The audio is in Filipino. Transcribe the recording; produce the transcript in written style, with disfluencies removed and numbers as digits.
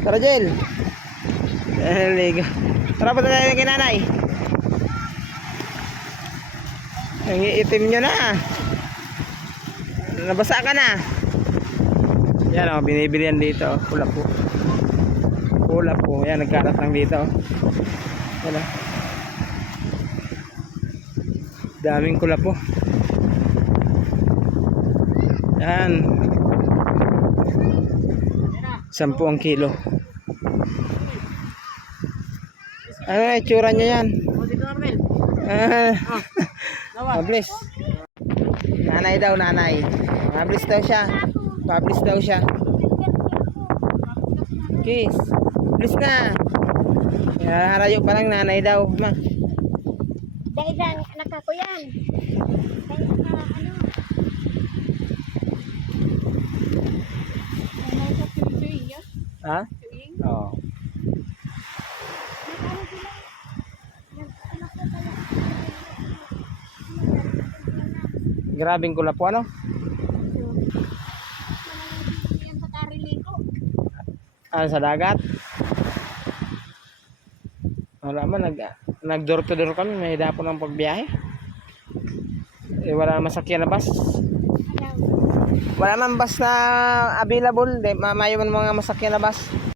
Tara, Jel. Ligo. Tara, punta tayo kay nanay. Ang iitim nyo na. Nabasa ka na. Yan o, binibili yan dito. Pula po. Pula po. Yan, nagkarat lang dito. Yan o. Daming kula po. Yan. 10 ang kilo. Ano na itsura nyo yan? Mabilis. Nanay daw, nanay. Mabilis daw siya. Mabilis daw siya. Kiss. Mabilis na. Harayo pa lang nanay daw. Ma. Dahil anak ako yan. Dahil ano. Ha? Oo. Grabing kula po ano? Yan sa kariliko. Ano sa dagat? Wala man, nag door to door kami, may hidapon ng pagbiyahe. Eh, wala naman sakyan na bus. Wala naman bus na available. Mayo man mga masakyan na bus.